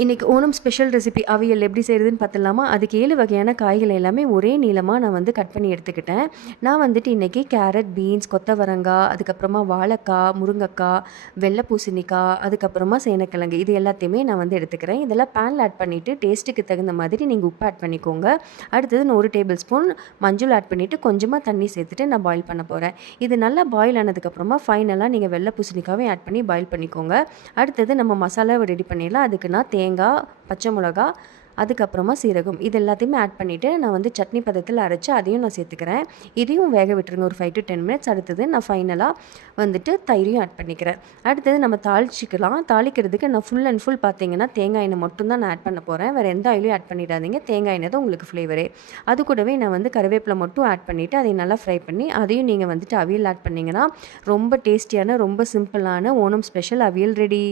இன்றைக்கி Onam special recipe அவியல் எப்படி செய்கிறதுன்னு பார்த்துலாமா? அதுக்கு 7 வகையான காய்கள் எல்லாமே ஒரே நீளமாக நான் வந்து கட் பண்ணி எடுத்துக்கிட்டேன். நான் வந்துட்டு இன்றைக்கி கேரட், பீன்ஸ், கொத்தவரங்காய், அதுக்கப்புறமா வாழைக்காய், முருங்கைக்காய், வெள்ளை பூசணிக்காய், அதுக்கப்புறமா சேனக்கிழங்கு இது எல்லாத்தையுமே நான் வந்து எடுத்துக்கிறேன். இதெல்லாம் பேனில் ஆட் பண்ணிவிட்டு டேஸ்ட்டுக்கு தகுந்த மாதிரி நீங்கள் உப்பு ஆட் பண்ணிக்கோங்க. அடுத்தது நான் 1 டேபிள் ஸ்பூன் மஞ்சள் ஆட் பண்ணிவிட்டு கொஞ்சமாக தண்ணி சேர்த்துட்டு நான் பாயில் பண்ண போகிறேன். இது நல்லா பாயில் ஆனதுக்கப்புறமா ஃபைனலாக நீங்கள் வெள்ளை பூசணிக்காவை ஆட் பண்ணி பாயில் பண்ணிக்கோங்க. அடுத்தது நம்ம மசாலாவை ரெடி பண்ணிடலாம். அதுக்கு நான் தேங்காய், பச்சை மிளகா, அதுக்கப்புறமா சீரகம் இது எல்லாத்தையுமே ஆட் பண்ணிவிட்டு நான் வந்து சட்னி பதத்தில் அரைச்சி அதையும் நான் சேர்த்துக்கிறேன். இதையும் வேக விட்டுருங்க ஒரு 5 to 10 மினிட்ஸ். அடுத்தது நான் ஃபைனலாக வந்துட்டு தயிரையும் ஆட் பண்ணிக்கிறேன். அடுத்தது நம்ம தாளிச்சிக்கலாம். தாளிக்கிறதுக்கு நான் ஃபுல் அண்ட் ஃபுல் பார்த்தீங்கன்னா தேங்காய் எண்ணெய் மட்டும்தான் நான் ஆட் பண்ண போகிறேன். வேறு எந்த ஆயிலையும் ஆட் பண்ணிடாதீங்க. தேங்காய் எண்ணெய் தான் உங்களுக்கு ஃப்ளேவரே. அது கூடவே நான் வந்து கருவேப்பிலை மட்டும் ஆட் பண்ணிவிட்டு அதை நல்லா ஃப்ரை பண்ணி அதையும் நீங்கள் வந்துட்டு அவியல் ஆட் பண்ணிங்கன்னா ரொம்ப டேஸ்டியான ரொம்ப சிம்பிளான ஓணம் ஸ்பெஷல் அவியல் ரெடி.